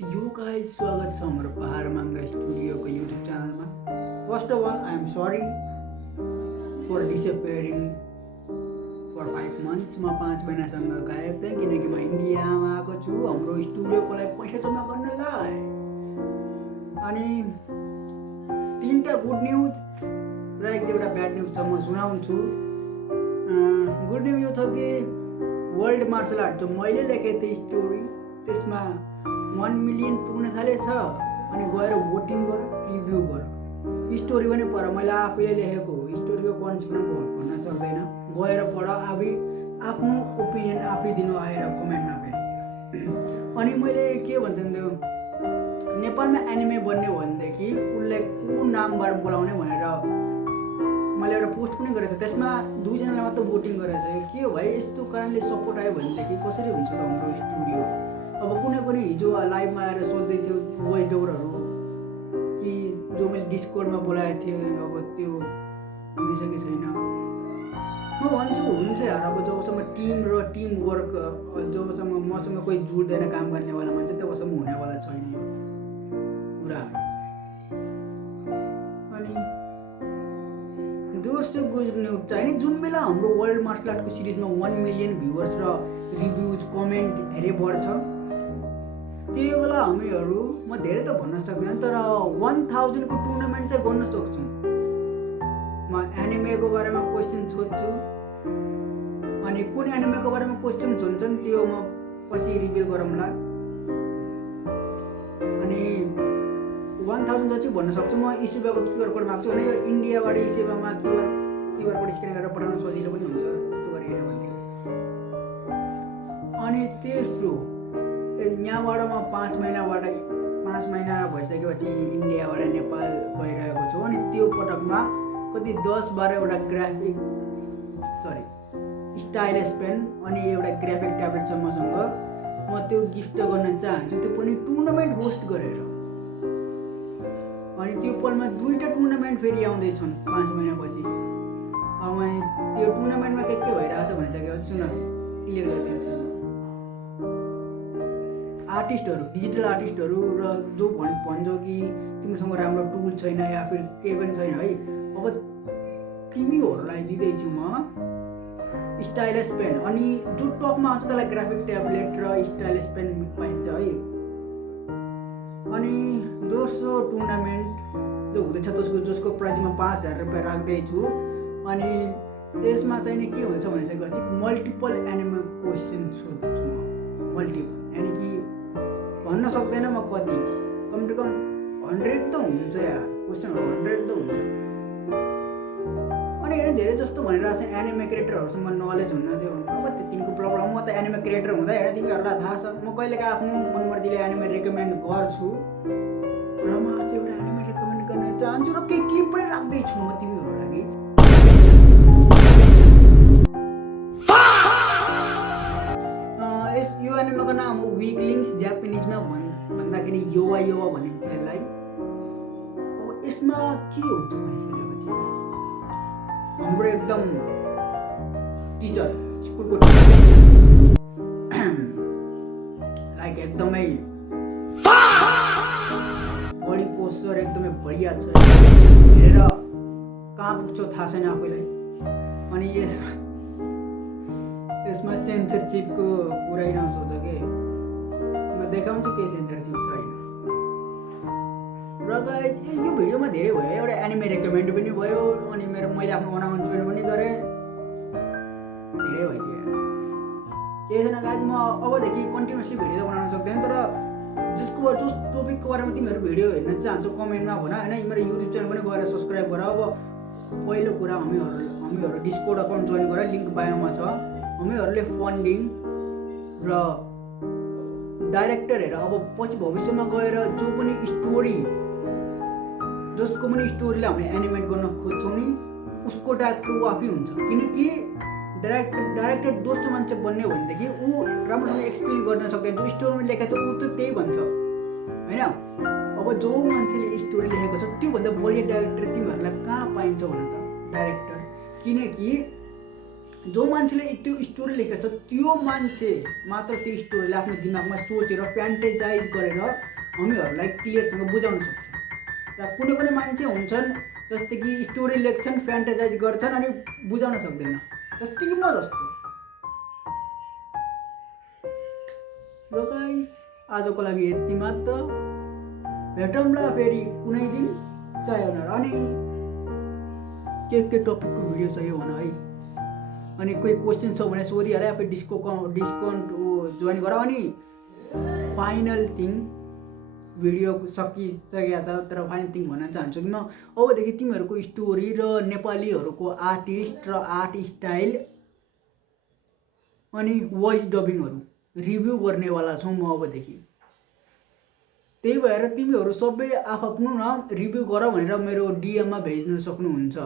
तो yo guys स्वागत छ हाम्रो पहाड माङ्गा स्टुडियोको युट्युब च्यानलमा। First of all I am sorry for disappearing for 5 months। म 5 महिनासँग गायब थिएँ किनकि म इन्डियामा आएको छु हाम्रो स्टुडियोको लागि पैसा जम्मा गर्नलाई। अनि 3टा गुड न्युज र एउटा ब्याड न्युज छ, म सुनाउँछु। गुड न्युज यो छ कि वर्ल्ड मार्सल आर्ट जो मैले लेखेको थिएँ स्टोरी त्यसमा 1 million पुग्न थालेछ। अनि गएर भोटिङ गर, रिभ्यू गर। स्टोरी पनि पढ, मैले आफैले लेखेको हो, स्टोरीको कन्सेप्ट पनि भन्न सक्दैन। गएर पढ, आफ्नो ओपिनियन आफै दिनु आएर कमेन्टमा फेरि। अनि मैले के भन्छ त्यो नेपालमा एनिमे बन्ने हो भनेदेखि उसलाई को नामबाट बोलाउने भनेर मैले एउटा पोस्ट पनि गरेको थिएँ। त्यसमा 2 जनाले मात्र भोटिङ गरेको छ। के हो भाइ, यस्तो कारणले सपोर्ट आयो भनेदेखि कसरी हुन्छ त हाम्रो स्टुडियो। अब कुनै हिजो लाइभमा आएर सोध्दै थियो भोइस ओभरहरू कि जो मैले डिस्कोर्डमा बोलाएको थिएँ अब त्यो हुनिसकेको छैन। म भन्छु हुन्छ यार, अब जबसम्म टिम र टिम वर्क जबसम्म मसँग कोही जुट्दैन काम गर्नेवाला मान्छे तबसम्म हुनेवाला छैन यो कुराहरू। अनि दोस्रो गुड न्युज चाहिँ नि जुन बेला हाम्रो वर्ल्ड मार्सल आर्टको सिरिजमा 1 million भ्युवर्स र रिभ्युज कमेन्ट धेरै बढ्छ त्यो बेला हामीहरू, म धेरै त भन्न सक्दैन तर 1000 को टुर्नामेन्ट चाहिँ गर्न सक्छौँ। म एनिमेको बारेमा क्वेसन सोध्छु अनि कुन एनिमेको बारेमा क्वेसन हुन्छन् त्यो म पछि रिभिल गरौँला। अनि 1000 जति भन्न सक्छु। म इसेबाको क्युआर कोड माग्छु अनि यो इन्डियाबाट इसेबामा क्युआर कोड स्क्यान गरेर पठाउन सजिलो पनि हुन्छ त्यस्तो गरेर भनेदेखि। अनि तेस्रो, यहाँबाट म 5 महिना भइसकेपछि इन्डियाबाट नेपाल गइरहेको छु। अनि त्यो पटकमा कति 10-12 वटा स्टाइलस पेन अनि एउटा ग्राफिक ट्याब्लेट छ मसँग। म त्यो गिफ्ट गर्न चाहन्छु, त्यो पनि टुर्नामेन्ट होस्ट गरेर। अनि त्यो पलमा 2टा टुर्नामेन्ट फेरि आउँदैछन् 5 महिनापछि। अब त्यो टुर्नामेन्टमा के भइरहेछ भनिसकेपछि सुन क्लियर गरिदिन्छु। आर्टिस्टहरू, डिजिटल आर्टिस्टहरू र जो भन्छौ कि तिमीसँग राम्रो टुल छैन या फिर केही पनि छैन है, अब तिमीहरूलाई दिँदैछु म स्टाइलस पेन। अनि जो टपमा आउँछ त्यसलाई ग्राफिक ट्याब्लेट र स्टाइलस पेन पाइन्छ है। अनि दोस्रो टुर्नामेन्ट जो हुँदैछ जसको प्राइजमा 5000 रुपियाँ राख्दैछु। अनि त्यसमा चाहिँ नि के हुन्छ भनिसकेपछि मल्टिपल एनिमे क्वेसन सोध्छु म। मल्टिपल यानि कि भन्न सक्दैन म कति, कमसेकम 100 त हुन्छ यार, क्वेसनहरू 100 त हुन्छ। अनि हेर धेरै जस्तो भनिरहेको छ एनिमे क्रिएटरहरूसँग नलेज हुन्न त्यो। अब तिनको प्रब्लम, म त एनिमे क्रिएटर हुँदा हेर तिमीहरूलाई थाहा छ म कहिलेका आफ्नो मनमर्जीले एनिमे रेकमेन्ड गर्छु र म आज एउटा एनिमे रेकमेन्ड गर्न चाहन्छु र केही क्लिप पनि राख्दैछु म तिमीहरूको लागि। यो एनिमेको नाम हो विकलिङ्स, जापानिजमा भन्दाखेरि योवा भनिन्छ यसलाई। अब यसमा के हुन्छ भनिसकेपछि हाम्रो एकदम टिचर, स्कुलको लाइक एकदमै बडी पोस्चर एकदमै बढिया छ, हेरेर कहाँ पुग्छ थाहा छैन आफैलाई। अनि यसमा सेन्सरसिपको कुरै नसोध के, म देखाउँछु के सेन्सरसिप छैन। र गाइज यो भिडियोमा धेरै भयो, एउटा एनिमे रेकमेन्ड पनि भयो अनि मैले आफ्नो अनाउन्समेन्ट पनि गरेँ, धेरै भइदियो। केही छैन गाइज, म अबदेखि कन्टिन्युसली भिडियो त बनाउन सक्दैन तर जस टपिकको बारेमा तिमीहरू भिडियो हेर्न चाहन्छौ कमेन्टमा भन होइन। मेरो युट्युब च्यानल पनि गएर सब्सक्राइब गर। अब पहिलो कुरा हामीहरू डिस्कोर्ड अकाउन्ट जोइन गर, लिङ्क बायोमा छ। हामीहरूले फन्डिङ र डाइरेक्टरहरू अब पछि भविष्यमा गएर जसको पनि स्टोरीलाई हामीले एनिमेट गर्न खोज्छौँ नि उसको डाइरेक्टर ऊ आफै हुन्छ। किनकि डाइरेक्टर दोस्रो मान्छे बन्ने हो भनेदेखि ऊ राम्रोसँग एक्सप्लेन गर्न सक्दैन। जो स्टोरीमा लेखेको छ ऊ त त्यही भन्छ होइन। अब जो मान्छेले स्टोरी लेखेको छ त्योभन्दा बढिया डाइरेक्टर तिमीहरूलाई कहाँ पाइन्छ भन त, डाइरेक्टर। किनकि जो मान्छेले त्यो स्टोरी लेखेको छ त्यो मान्छे मात्र त्यो स्टोरीलाई आफ्नो दिमागमा सोचेर फ्यान्टेजाइज गरेर हामीहरूलाई क्लियरसँग बुझाउन सक्छ। र कुनै कुनै मान्छे हुन्छन् जस्तै कि स्टोरी लेख्छन्, फ्यान्टेजाइज गर्छन् अनि बुझाउन सक्दैन, जस्तै कि म जस्तो। र गाइस आजको लागि यति मात्र, भेटौँला फेरि कुनै दिन सायोनारा। अनि के टपिकको भिडियो चाहियो भन है, अनि कोही क्वेसन छ भने सोधिहाल, आफै डिस्काउन्ट जोइन गर। अनि फाइनल थिङ, भिडियो सकिसकेको छ तर फाइनल थिङ भन्न चाहन्छु कि म अबदेखि तिमीहरूको स्टोरी र नेपालीहरूको आर्टिस्ट र आर्ट स्टाइल अनि भोइस डबिङहरू रिभ्यू गर्नेवाला छौँ म अबदेखि। त्यही भएर तिमीहरू सबै आफ्नो नाम रिभ्यू गर भनेर मेरो डिएममा भेज्न सक्नुहुन्छ।